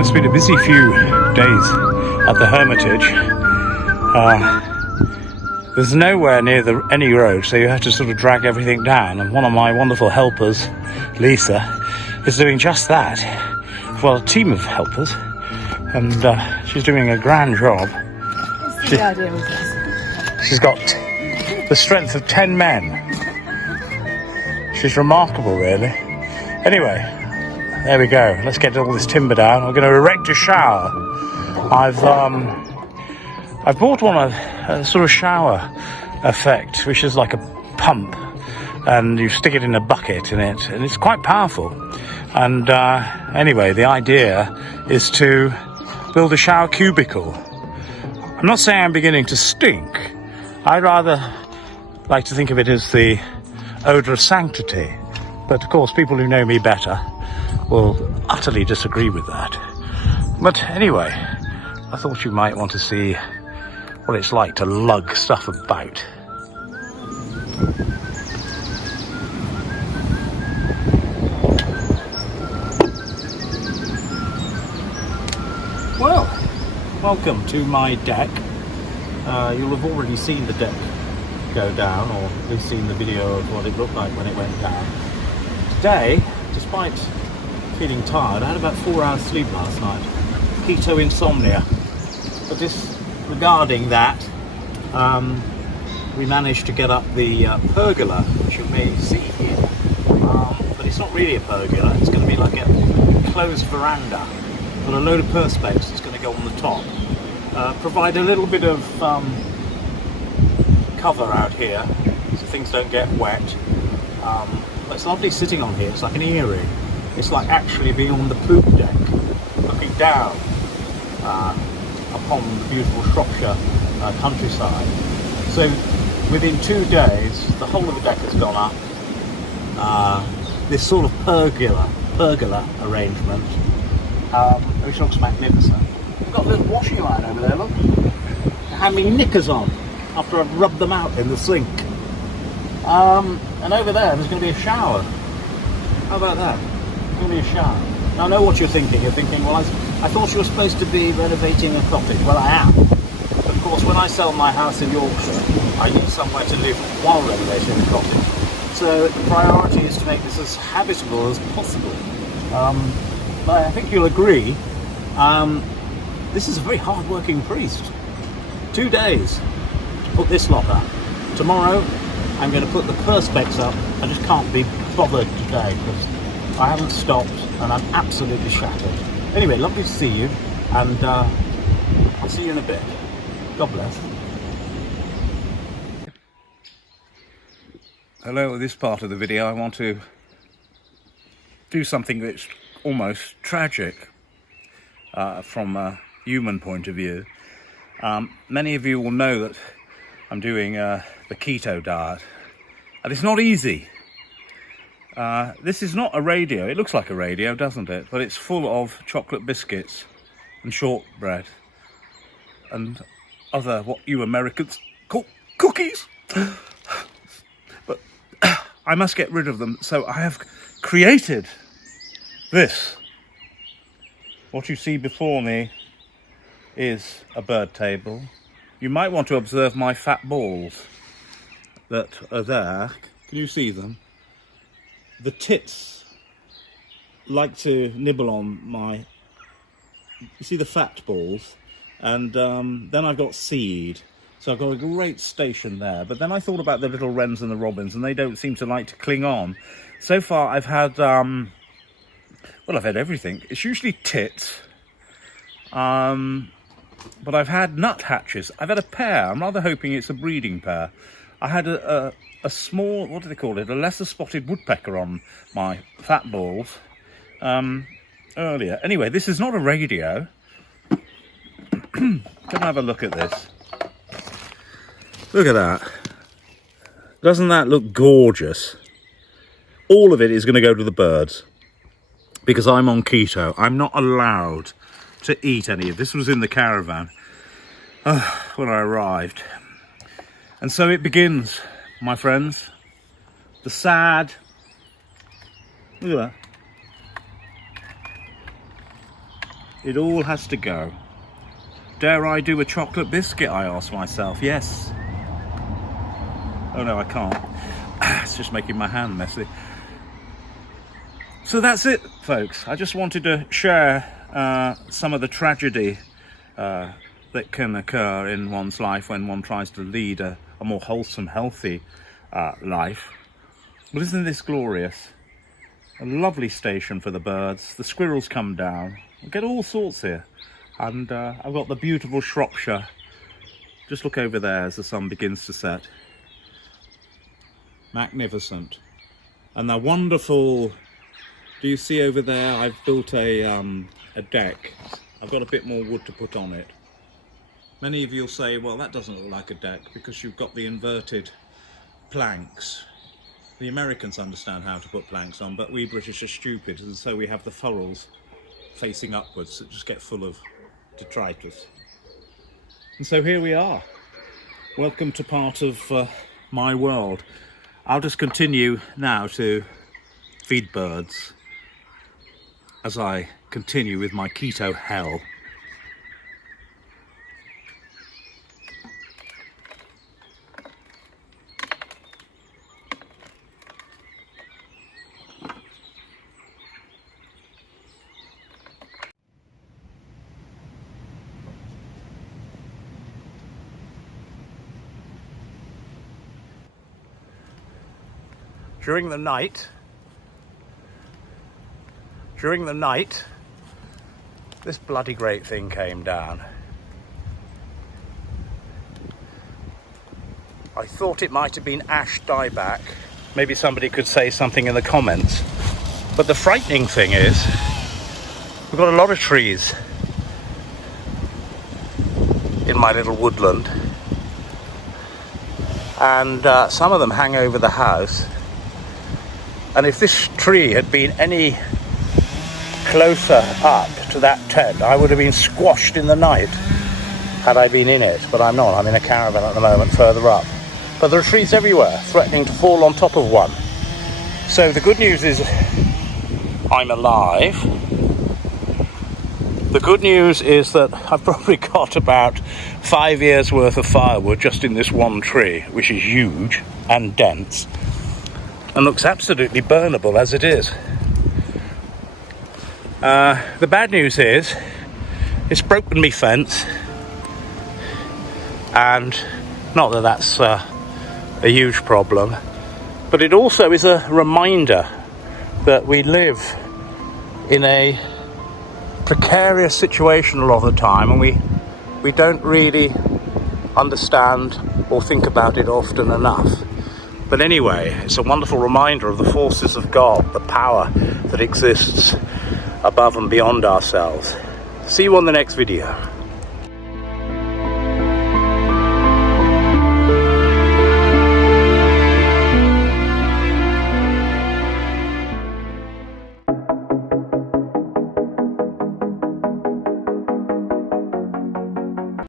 It's been a busy few days at the Hermitage. There's nowhere near any road, so you have to sort of drag everything down, and one of my wonderful helpers, Lisa, is doing just that. Well, a team of helpers, and she's doing a grand job. She's got the strength of 10 men. She's remarkable, really. Anyway, there we go. Let's get all this timber down. We're going to erect a shower. I've bought one of a sort of shower effect, which is like a pump, and you stick it in a bucket in it, and it's quite powerful. And anyway, the idea is to build a shower cubicle. I'm not saying I'm beginning to stink. I'd rather like to think of it as the odour of sanctity. But of course, people who know me better will utterly disagree with that. But anyway, I thought you might want to see what it's like to lug stuff about. Well, welcome to my deck. You'll have already seen the deck go down, or at least seen the video of what it looked like when it went down. Today, despite feeling tired, I had about 4 hours sleep last night. Keto insomnia. But disregarding that, we managed to get up the pergola, which you may see here. But it's not really a pergola, it's going to be like a closed veranda. Got a load of perspex that's going to go on the top. Provide a little bit of cover out here so things don't get wet. But it's lovely sitting on here. It's like an eyrie. It's like actually being on the poop deck, looking down upon the beautiful Shropshire countryside. So within 2 days, the whole of the deck has gone up. This sort of pergola arrangement, which looks magnificent. We've got a little washing line over there, look. I had my knickers on after I've rubbed them out in the sink. And over there's going to be a shower. How about that? There's going to be a shower. Now I know what you're thinking. You're thinking, well, I thought you were supposed to be renovating a cottage. Well, I am. But of course, when I sell my house in Yorkshire, I need somewhere to live while renovating the cottage. So the priority is to make this as habitable as possible. But I think you'll agree, this is a very hard-working priest. 2 days to put this lot up. Tomorrow, I'm going to put the perspex up. I just can't be bothered today because I haven't stopped and I'm absolutely shattered. Anyway, lovely to see you, and I'll see you in a bit. God bless. Hello, this part of the video I want to do something that's almost tragic from a human point of view. Many of you will know that I'm doing the keto diet, and it's not easy. This is not a radio. It looks like a radio, doesn't it? But it's full of chocolate biscuits and shortbread and other, what you Americans call cookies. But I must get rid of them, so I have created this. What you see before me is a bird table. You might want to observe my fat balls that are there. Can you see them? The tits like to nibble on my, you see the fat balls, and then I've got seed. So I've got a great station there. But then I thought about the little wrens and the robins, and they don't seem to like to cling on. So far I've had, well, I've had everything. It's usually tits. But I've had nuthatches. I've had a pair. I'm rather hoping it's a breeding pair. I had a small, what do they call it? A lesser spotted woodpecker on my fat balls earlier. Anyway, this is not a radio. Come have a look at this. Look at that. Doesn't that look gorgeous? All of it is going to go to the birds because I'm on keto. I'm not allowed to eat any of this. Was in the caravan when I arrived, and so it begins, my friends. The sad, look at that, It all has to go. Dare I do a chocolate biscuit, I ask myself. Yes. Oh no, I can't. It's just making my hand messy. So that's it, folks. I just wanted to share some of the tragedy that can occur in one's life when one tries to lead a more wholesome, healthy life. But isn't this glorious? A lovely station for the birds. The squirrels come down. We get all sorts here. And I've got the beautiful Shropshire. Just look over there as the sun begins to set. Magnificent. And the wonderful, do you see over there, I've built a deck. I've got a bit more wood to put on it. Many of you will say, well, that doesn't look like a deck because you've got the inverted planks. The Americans understand how to put planks on, but we British are stupid, and so we have the furrows facing upwards that just get full of detritus. And so here we are. Welcome to part of my world. I'll just continue now to feed birds as I continue with my keto hell. During the night, this bloody great thing came down. I thought it might have been ash dieback. Maybe somebody could say something in the comments. But the frightening thing is, we've got a lot of trees in my little woodland. And some of them hang over the house. And if this tree had been any closer up to that tent, I would have been squashed in the night had I been in it. But I'm not. I'm in a caravan at the moment further up. But there are trees everywhere threatening to fall on top of one. So the good news is I'm alive. The good news is that I've probably got about 5 years worth of firewood just in this one tree, which is huge and dense. And looks absolutely burnable as it is. The bad news is it's broken me fence, and not that that's a huge problem, but it also is a reminder that we live in a precarious situation a lot of the time, and we don't really understand or think about it often enough. But anyway, it's a wonderful reminder of the forces of God, the power that exists above and beyond ourselves. See you on the next video.